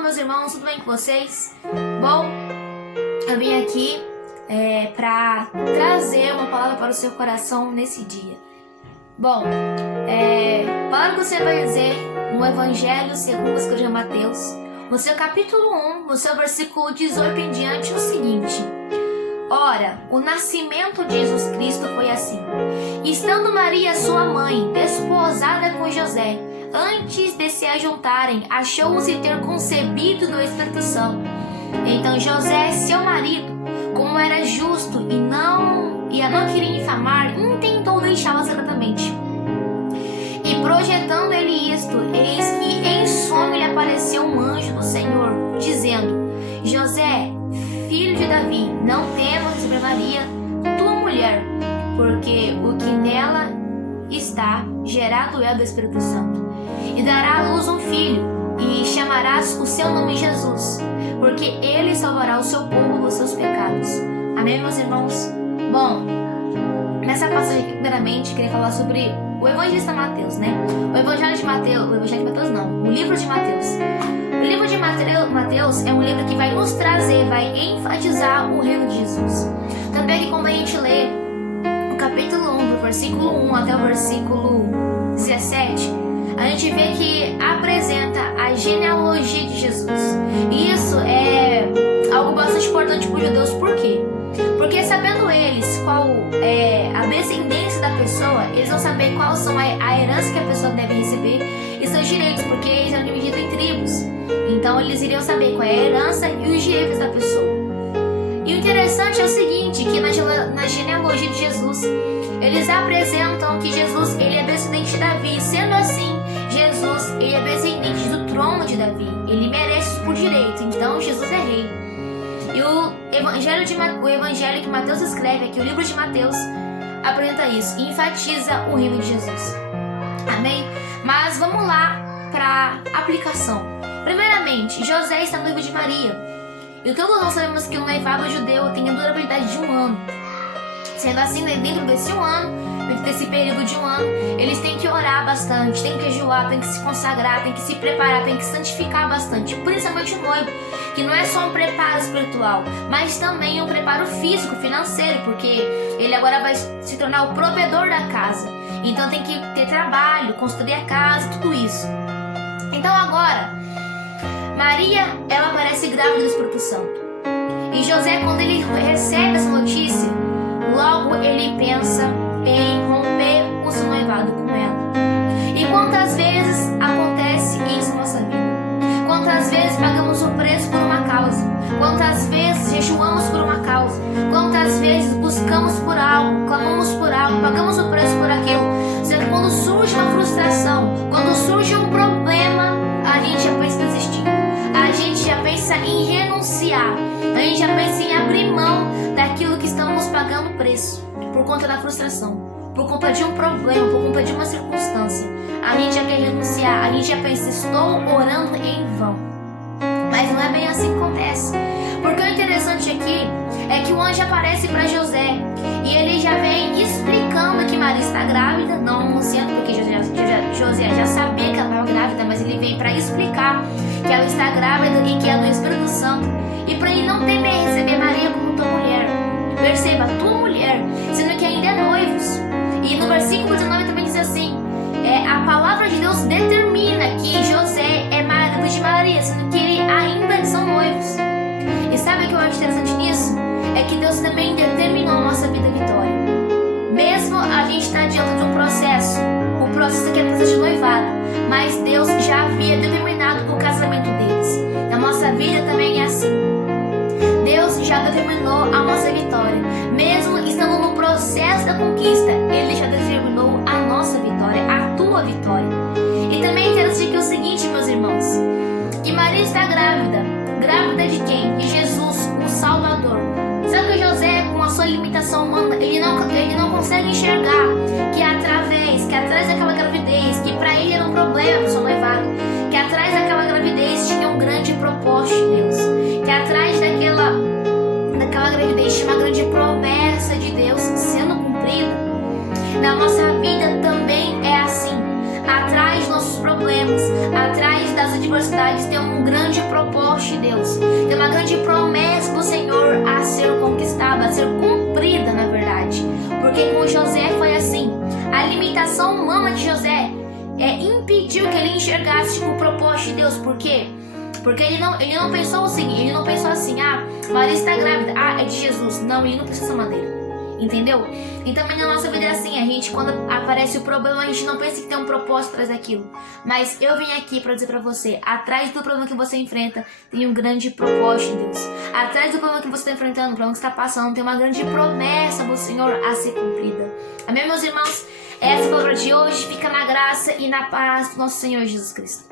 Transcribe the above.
meus irmãos, tudo bem com vocês? Bom, eu vim aqui para trazer uma palavra para o seu coração nesse dia. Bom, a palavra que você vai dizer no Evangelho segundo o Escritor de Mateus, no seu capítulo 1, no seu versículo 18 em diante, o seguinte: Ora, o nascimento de Jesus Cristo foi assim. Estando Maria, sua mãe, desposada com José, antes de se ajuntarem, achou-se ter concebido do Espírito Santo. Então José, seu marido, como era justo e a não queria infamar, intentou deixá-la secretamente. E projetando ele isto, eis que em sonho lhe apareceu um anjo do Senhor, dizendo: José, filho de Davi, não temas receber Maria, tua mulher, porque o que nela está gerado é do Espírito Santo. E dará à luz um filho, e chamarás o seu nome Jesus, porque ele salvará o seu povo dos seus pecados. Amém, meus irmãos? Bom, nessa passagem aqui, primeiramente, queria falar sobre o evangelista Mateus, né? O livro de Mateus. O livro de Mateus é um livro que vai nos trazer, vai enfatizar o reino de Jesus. Também que quando a gente lê o capítulo 1, do versículo 1 até o versículo 17, a gente vê que apresenta a genealogia de Jesus. E isso é algo bastante importante para os judeus. Por quê? Porque sabendo eles qual é a descendência da pessoa, eles vão saber qual são a herança que a pessoa deve receber e seus direitos, porque eles são divididos em tribos. Então eles iriam saber qual é a herança e os direitos da pessoa. E o interessante é o seguinte, que na genealogia de Jesus, eles apresentam que Jesus ele é descendente de Davi. Sendo assim, Jesus ele é descendente do trono de Davi. Ele merece isso por direito. Então Jesus é rei. E o evangelho que Mateus escreve aqui, o livro de Mateus, apresenta isso e enfatiza o reino de Jesus. Amém? Mas vamos lá para a aplicação. Primeiramente, José está noivo de Maria. E todos nós sabemos que o noivado judeu tem a durabilidade de 1 ano. Sendo assim, dentro desse 1 ano, dentro desse período de 1 ano, eles têm que orar bastante, têm que jejuar, têm que se consagrar, têm que se preparar, têm que santificar bastante. Principalmente o noivo, que não é só um preparo espiritual, mas também um preparo físico, financeiro, porque ele agora vai se tornar o provedor da casa. Então tem que ter trabalho, construir a casa, tudo isso. Então agora, Maria, ela aparece grávida do Espírito Santo. E José, quando ele recebe essa notícia, logo ele pensa em romper o seu noivado com ela. E quantas vezes acontece isso na nossa vida? Quantas vezes pagamos o preço por uma causa? Quantas vezes jejuamos por uma causa? Quantas vezes buscamos por algo, clamamos por algo, pagamos o preço por aquilo? Só que quando surge uma frustração, quando surge um problema, a gente já pensa em desistir. A gente já pensa em renunciar. A gente já pensa em abrir mão daquilo que estamos pagando preço por conta da frustração, por conta de um problema, por conta de uma circunstância. A gente já quer renunciar, a gente já pensa: estou orando em vão. Mas não é bem assim que acontece. Porque o interessante aqui é que o anjo aparece para José e ele já vem explicando que Maria está grávida, não anunciando, porque José já sabia que ela estava grávida, mas ele vem para explicar que ela está grávida e que é do Espírito Santo, e para ele não temer receber Maria como tua mulher. Perceba, tua mulher, sendo que ainda é noivos. E no versículo 19 também diz assim: a palavra de Deus determina que José é marido de Maria, sendo que eles ainda são noivos. E sabe o que eu acho interessante nisso? É que Deus também determinou a nossa vida vitória. Mesmo a gente está diante de um processo, o processo aqui é o processo de noivado, mas Deus já havia determinado o casamento deles. Na nossa vida também é assim. Deus já determinou a nossa vitória. Mesmo estando no processo da conquista, Ele já determinou a nossa vitória, a tua vitória. E também é interessante que é o seguinte, meus irmãos, que Maria está grávida. Grávida de quem? De Jesus, o Salvador. Sabe que José, com a sua limitação humana, ele não consegue enxergar que atrás daquela gravidez, que para ele era um problema pro seu noivado, que atrás daquela gravidez tinha um grande propósito de Deus, que atrás daquela gravidez tinha uma grande promessa de Deus sendo cumprida. Na nossa vida também é assim. Atrás dos nossos problemas, atrás das nas adversidades tem um grande propósito de Deus. Tem uma grande promessa do Senhor a ser conquistada, a ser cumprida, na verdade. Porque com José foi assim. A limitação humana de José impediu que ele enxergasse o propósito de Deus. Por quê? Porque ele não pensou assim, Maria está grávida, é de Jesus. Não, ele não pensou dessa maneira. Entendeu? Então, na nossa vida é assim, a gente, quando aparece o problema, a gente não pensa que tem um propósito atrás daquilo. Mas eu vim aqui para dizer para você, atrás do problema que você enfrenta, tem um grande propósito de Deus. Atrás do problema que você está enfrentando, o problema que você está passando, tem uma grande promessa do Senhor a ser cumprida. Amém, meus irmãos? Essa é a palavra de hoje. Fica na graça e na paz do nosso Senhor Jesus Cristo.